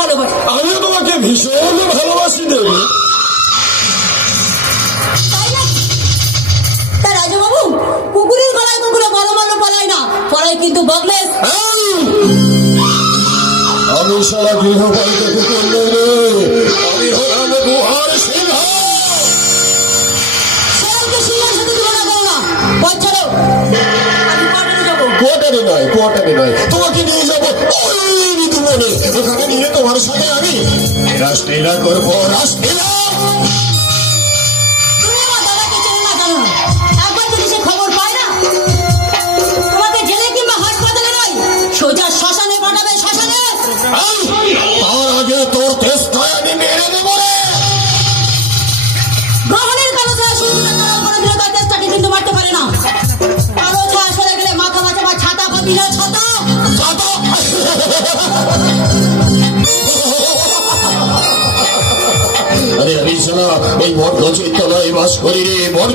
ভালোবাসি। আমিও তোমাকে ভীষণ ভালোবাসি দেবী। রাজাবাবু কুকুরের গলায় কুকুরে না। কিন্তু আমি সারা গৃহপালিত কুকুর নই আমি হলাম গুহার সিংহ। আমি কোয়ার্টারে নয় কোয়ার্টারে নয়। তোমাকে নিয়ে যাব। ওখানে নিয়ে তোমার সাথে আমি। রাসলীলা করব রাসলীলা বা ছাতা ছাতা! আরে আমি শোনা ওই বর্গ চৈতলায় তলায় বাস করি রে বট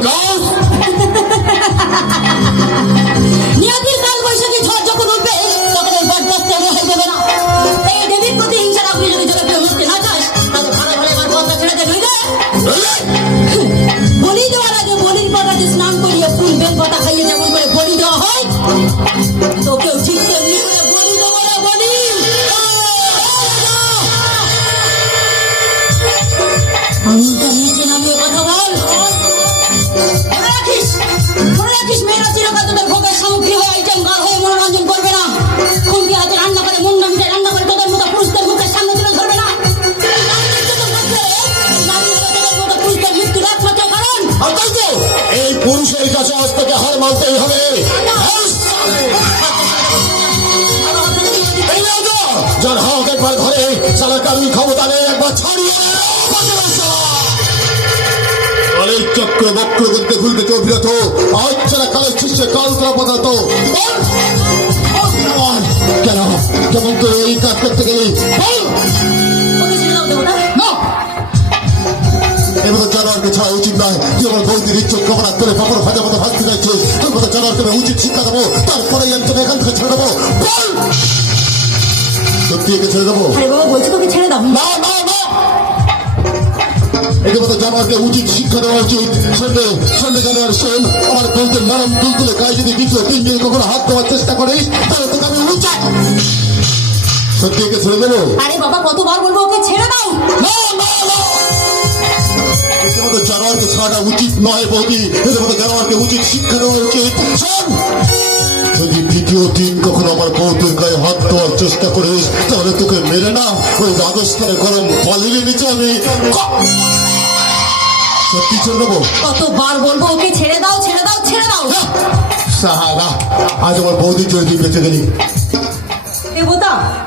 এই পুরুষের কাছে আজ থেকে হার মানতেই হবে। যার হাত একবার ধরে সালা কারুর ক্ষমতা নেই একবার ছাড়িয়ে চক্র বক্র করতে খুলতে কেউ বিরত। আজ ছাড়া কালের শিষ্য কাল তোরা পদার্থ। কেন? কেমন তো এই কাজ করতে গেলি? না। এবার জানোয়ারকে ছাড়া উচিত নয়। তুই আমার বৌদির ইচ্ছুক কবর করে পাপড় ভাজা মতো ভাজতে চাইছিস তোর মতো জানোয়ারকে আমি উচিত শিক্ষা দেবো। তারপরে আমি তোকে এখান থেকে ছেড়ে দেবো। সত্যি একে ছেড়ে দেবো? আরে বাবা বলছি তোকে ছেড়ে দাও। না না না! একে মতো জানোয়ারকে উচিত শিক্ষা দেওয়া উচিত। সন্ধ্যে সন্ধ্যে জানোয়ার শোন আমার বৌদির নরম তুল তুলে গায়ে যদি দ্বিতীয় তিন দিন কখনো হাত দেওয়ার চেষ্টা করিস তাহলে তোকে আমি উচিত সত্যি একে ছেড়ে দেবো? আরে বাবা কতবার বলব ওকে ছেড়ে দাও? না! নয় বৌদি এদের উচিত শিক্ষা দেওয়া উচিত যদি দ্বিতীয় দিন কখনো আমার বৌদির গায়ে হাত দেওয়ার চেষ্টা করিস তাহলে তোকে মেরে না ওই রাজস্থানে গরম পালিয়ে নিচে আমি। সত্যি ছেড়ে দেবো? কতবার বলব ওকে ছেড়ে দাও ছেড়ে দাও ছেড়ে দাও। সাহারা আজ আমার বৌদির তুই বেঁচে গেলি। দেবতা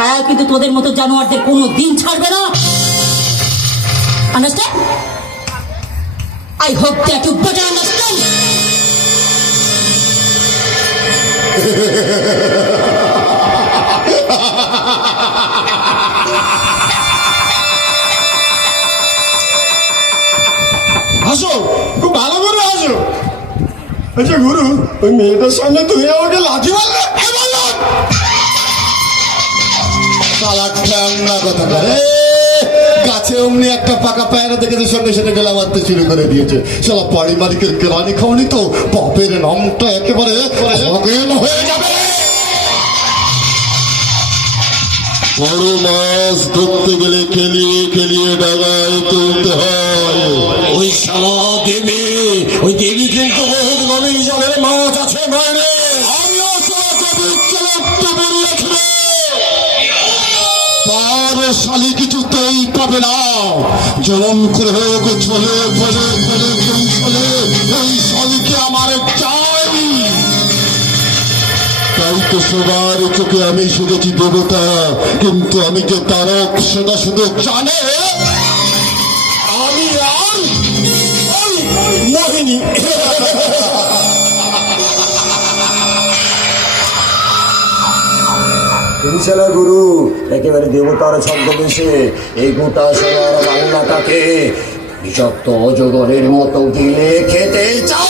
ছায়া কিন্তু তোদের মতো জানোয়ারদের কোনো দিন ছাড়বে না। I hope that you better understand খুব ভালো করে আসো আচ্ছা গুরু, ওই মেয়েটার সামনে তুমি আমাকে লাঠি মারলে? সালা কথা করে গাছে অমনি একটা পাকা পায়রা দেখেছে সঙ্গে সঙ্গে গেলা মারতে শুরু করে দিয়েছে। সালা বাড়ি কেরানি খাওয়ানি তো? বাপের নামটা একেবারে হয়ে যাবে। বড় মাছ ধরতে গেলে খেলিয়ে খেলিয়ে ডাগায় তুলতে হয়। ওই শালা দেবী ওই দেবী কিন্তু বহুত গভীর জলের মাছ আছে বাইরে আমিও তার শালি কিছুতেই পাবে না। যেমন করে হোক চলে চলে চলে চলে এই শালিকে আমার চাই। তাই তো সবার চোখে আমি শুনেছি দেবতা, কিন্তু আমি যে তারক সেটা শুধু জানে। আমি আর মোহিনী। বিশালা গুরু, একেবারে দেবতার ছদ্মবেশে এই গোটা সোনার বাংলাটাকে বিষাক্ত অজগরের মতো গিলে খেতে চাও।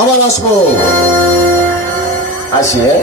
আবার আসব। আসি হ্যাঁ?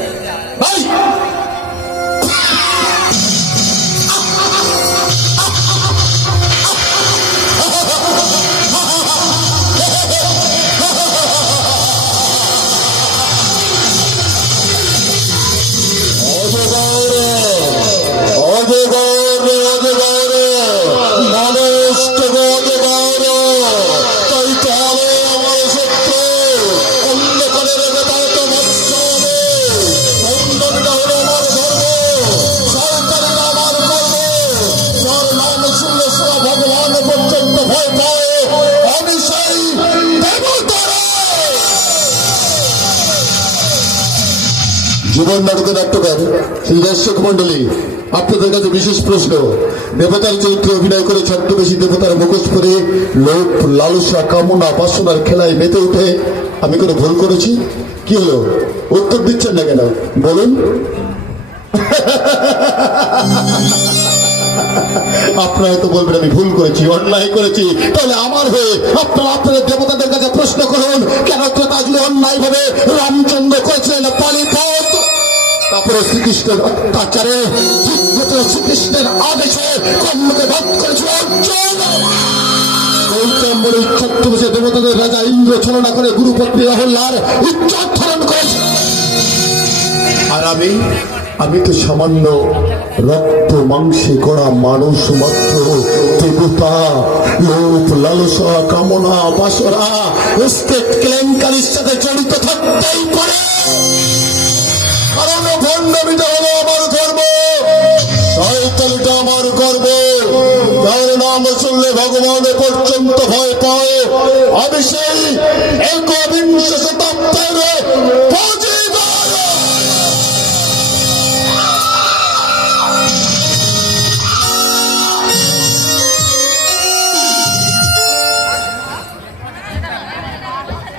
জীবন নাটকের নাট্যকার শ্রী দর্শক মন্ডলী আপনাদের কাছে বিশেষ প্রশ্ন। দেবতার চরিত্রে অভিনয় করে ছদ্মবেশী দেবতার মুখোশ পরে লোক লালসা, কামনা, বাসনার খেলায় মেতে উঠে আমি কোনো ভুল করেছি? কি হলো? উত্তর দিচ্ছেন না কেন? বলুন। আপনারা তো বলবেন আমি ভুল করেছি, অন্যায় করেছি। তাহলে আমার হয়ে আপনারা আপনাদের দেবতাদের কাছে প্রশ্ন করুন, কেন ত্রেতাগুলো অন্যায় ভাবে রামচন্দ্র করেছিলেন পানিপথ তারপরে শ্রীকৃষ্ণের অত্যাচারে শ্রীকৃষ্ণের আদেশে কর্মকে বধ করেছিল দেবতাদের রাজা ইন্দ্র ছলনা করে করেছিল আর আমি আমি তো সামান্য রক্ত, মাংসে করা মানুষ মাত্র, দেবতা লালসা, কামনা কেলেঙ্কারির সাথে জড়িত থাকতেই পারে। শুনলে পর্যন্ত ভয় পায়। আমি সেই একবিংশ শতাব্দীর